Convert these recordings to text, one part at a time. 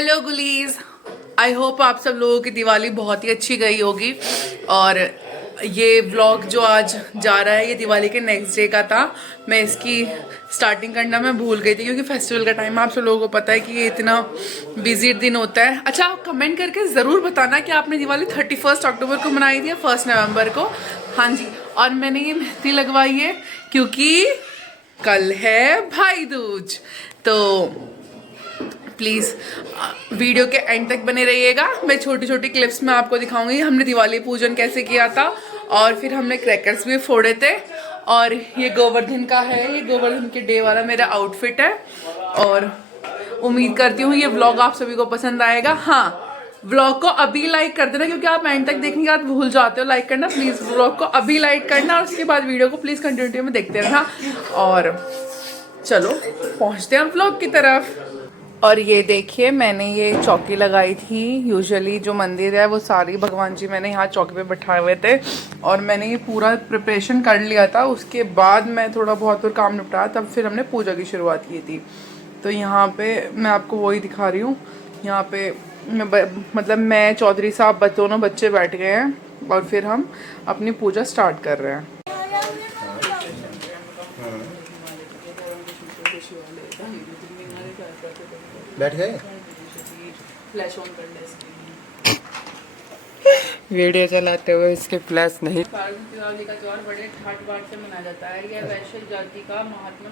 Hello गुलीज, I hope आप सब लोगों की दिवाली बहुत ही अच्छी गई होगी। और ये व्लॉग जो आज जा रहा है ये दिवाली के नेक्स्ट डे का था। मैं इसकी स्टार्टिंग करना मैं भूल गई थी क्योंकि फेस्टिवल का टाइम आप सब लोगों को पता है कि ये इतना बिजी दिन होता है। अच्छा, आप कमेंट करके ज़रूर बताना कि आपने दिवाली 31 अक्टूबर को मनाई थी या 1 नवंबर को। हाँ जी, और मैंने ये मेहंदी लगवाई है क्योंकि कल है भाई दूज। तो प्लीज़ वीडियो के एंड तक बने रहिएगा। मैं छोटी छोटी क्लिप्स में आपको दिखाऊंगी हमने दिवाली पूजन कैसे किया था, और फिर हमने क्रैकर्स भी फोड़े थे। और ये गोवर्धन का है, ये गोवर्धन के डे वाला मेरा आउटफिट है। और उम्मीद करती हूँ ये व्लॉग आप सभी को पसंद आएगा। हाँ, व्लॉग को अभी लाइक कर देना क्योंकि आप एंड तक देखने के बाद भूल जाते हो लाइक करना। प्लीज़ व्लॉग को अभी लाइक करना और उसके बाद वीडियो को प्लीज़ कंटिन्यूटी में देखते रहना। और चलो पहुँचते हैं हम व्लॉग की तरफ। और ये देखिए, मैंने ये चौकी लगाई थी। यूजुअली जो मंदिर है वो सारी भगवान जी मैंने यहाँ चौकी पे बैठाए हुए थे, और मैंने ये पूरा प्रिपरेशन कर लिया था। उसके बाद मैं थोड़ा बहुत और काम निपटाया, तब फिर हमने पूजा की शुरुआत की थी। तो यहाँ पे मैं आपको वही दिखा रही हूँ। यहाँ पे मतलब मैं, चौधरी साहब, दोनों बच्चे बैठ गए हैं और फिर हम अपनी पूजा स्टार्ट कर रहे हैं। बैठ गए फ्लैश ऑन कर ले वीडियो चलाते हुए इसके फ्लैश नहीं। दिवाली का त्योहार बड़े ठाट बाट से मनाया जाता है। यह वैश्य जाति का महात्म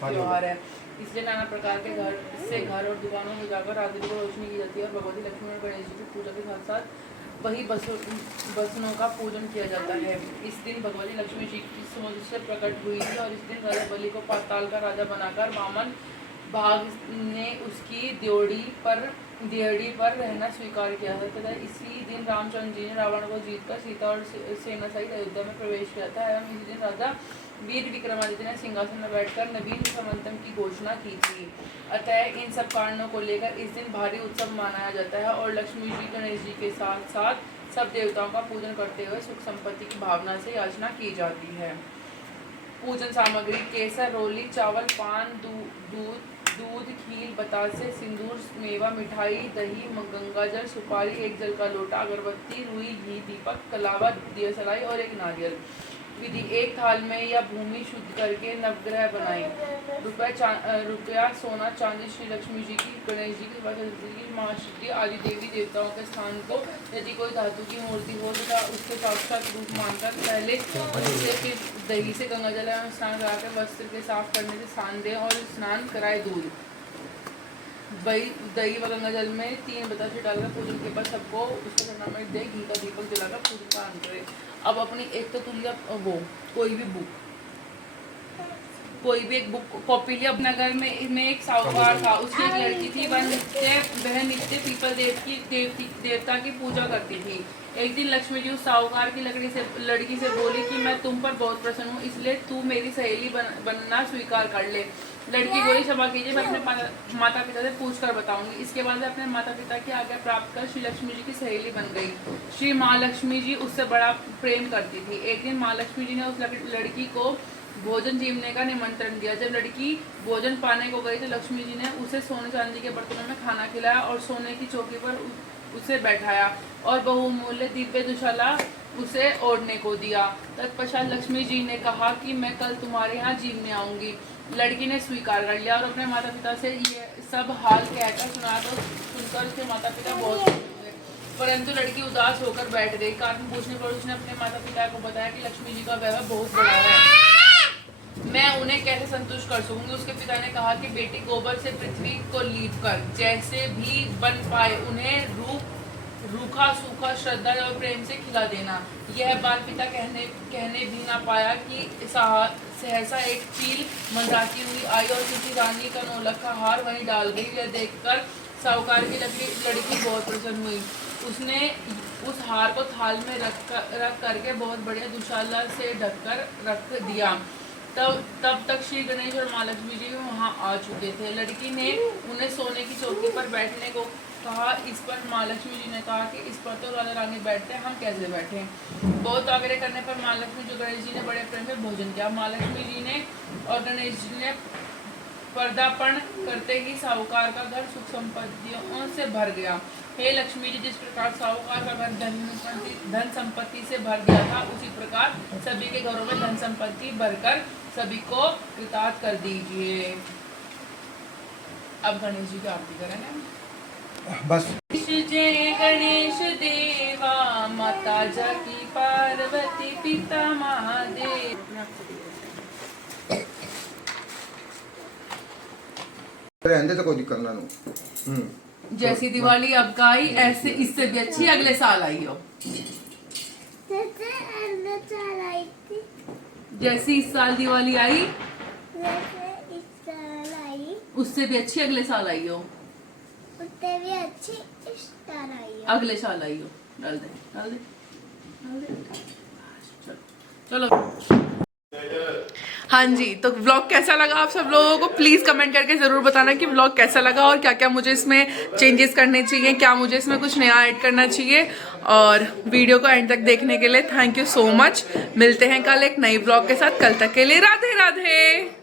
त्योहार है। इसलिए नाना प्रकार के घर से घर और दुकानों में जाकर रात्रि को रोशनी की जाती है और भगवती लक्ष्मी और गणेश जी की पूजा के साथ साथ वही बसनों का पूजन किया जाता है। इस दिन भगवती लक्ष्मी जी की समुद्र से प्रकट हुई थी और इस दिन राजा बलि को पाताल का राजा बनाकर वामन भाग ने उसकी देहड़ी पर रहना स्वीकार किया था तथा इसी दिन रामचंद्र जी ने रावण को जीतकर सीता और सेना सहित अयोध्या में प्रवेश किया था। एवं इसी दिन राजा वीर विक्रमादित्य ने सिंहासन में बैठकर नवीन समंतम की घोषणा की थी। अतः इन सब कारणों को लेकर इस दिन भारी उत्सव मनाया जाता है और लक्ष्मी जी, गणेश जी के साथ साथ सब देवताओं का पूजन करते हुए सुख संपत्ति की भावना से याचना की जाती है। पूजन सामग्री: केसर, रोली, चावल, पान, दूध, खीर, बतासे, सिंदूर, मेवा, मिठाई, दही, गंगाजल, सुपारी, एक जल का लोटा, अगरबत्ती, रुई, घी, दीपक, कलावा, दियसलाई और एक नारियल। विधि: एक थाल में या भूमि शुद्ध करके नवग्रह बनाएं। रुपया, सोना, चांदी श्री लक्ष्मी जी की, गणेश जी की, सरस्वती की, महाशक्ति आदि देवी देवताओं के स्थान को यदि कोई धातु की मूर्ति हो तथा उसके साक्षात रूप मानकर पहले उसे फिर दही से गंगाजल एवं स्नान कराकर वस्त्र के साफ करने से स्नान दें और स्नान कराए। दूध, दही व गंगाजल में 3 बतासे डालकर पूजन के बाद सबको उसको प्रणाम दे, घी का दीपक जलाकर पूजन का अंत करें। अब अपनी एक तो तुम वो कोई भी एक बुक कॉपी लिया। अपने घर में एक साहूकार था, उसकी एक लड़की थी। वह नित्य पीपल देवता की पूजा करती थी। एक दिन लक्ष्मी जी उस साहूकार की लड़की से बोली कि मैं तुम पर बहुत प्रसन्न हूँ, इसलिए तू मेरी सहेली बनना स्वीकार कर ले। लड़की बोली, क्षमा कीजिए, मैं अपने माता पिता से पूछ कर बताऊंगी। इसके बाद अपने माता पिता की आज्ञा प्राप्त कर श्री लक्ष्मी जी की सहेली बन गई। श्री महालक्ष्मी जी उससे बड़ा प्रेम करती थी। एक दिन महालक्ष्मी जी ने उस लड़की को भोजन जीवने का निमंत्रण दिया। जब लड़की भोजन पाने को गई तो लक्ष्मी जी ने उसे सोने चांदी के बर्तनों में खाना खिलाया और सोने की चौकी पर उसे बैठाया और बहुमूल्य दिव्य दुशाला उसे ओढ़ने को दिया। तत्पश्चात लक्ष्मी जी ने कहा कि मैं कल तुम्हारे यहाँ जीवने आऊंगी। लड़की ने स्वीकार कर लिया और अपने माता पिता से ये सब हाल कहकर सुनकर उसके माता पिता बहुत खुश हुए, परंतु लड़की उदास होकर बैठ गई। कारण पूछने पर उसने अपने माता पिता को बताया कि लक्ष्मी जी का वैभव बहुत बड़ा है, मैं उन्हें कैसे संतुष्ट कर सकूंगी। उसके पिता ने कहा कि बेटी, गोबर से पृथ्वी को लीप कर जैसे भी बन पाए उन्हें रूखा सूखा श्रद्धा और प्रेम से खिला देना। यह बात पिता कहने भी ना पाया कि सहसा एक चील मंडराती हुई आई और किसी रानी का नौलखा हार वहीं डाल गई। यह देखकर साहूकार की लड़की बहुत प्रसन्न हुई। उसने उस हार को थाल में रख करके बहुत बढ़िया दुशाला से ढककर रख दिया। तब तक श्री गणेश और महालक्ष्मी जी वहाँ आ चुके थे। लड़की ने उन्हें सोने की चौकी पर बैठने को कहा। इस पर महालक्ष्मी जी ने कहा कि इस पर तो राजा रानी बैठते हैं, हम कैसे बैठे। बहुत आग्रह करने पर महालक्ष्मी जी गणेश जी ने बड़े प्रेम से भोजन किया। महालक्ष्मी जी ने और गणेश जी ने पर्दापण करते ही साहूकार का घर सुख संपत्तियों से भर गया। हे लक्ष्मी जी, जिस प्रकार साहूकार का घर धन संपत्ति से भर गया था, उसी प्रकार सभी के घरों में धन संपत्ति भरकर सभी को कृतार्थ कर दीजिए। अब गणेश जी की आरती करें ना। बस जय गणेश देवा, माता जाकी पार्वती, पिता महादेव। रहने तो कोई दिक्कत ना। जैसी दिवाली अब का आई, ऐसे इससे भी अच्छी अगले साल आई हो। जैसी इस साल दिवाली आई, उससे भी अच्छी अगले साल आई हो। अगले साल आई हो। डाल दे, डाल दे, डाल दे। चलो। हाँ जी, तो व्लॉग कैसा लगा आप सब लोगों को प्लीज़ कमेंट करके ज़रूर बताना कि व्लॉग कैसा लगा और क्या क्या मुझे इसमें चेंजेस करने चाहिए, क्या मुझे इसमें कुछ नया ऐड करना चाहिए। और वीडियो को एंड तक देखने के लिए थैंक यू सो मच। मिलते हैं कल एक नई व्लॉग के साथ। कल तक के लिए राधे राधे।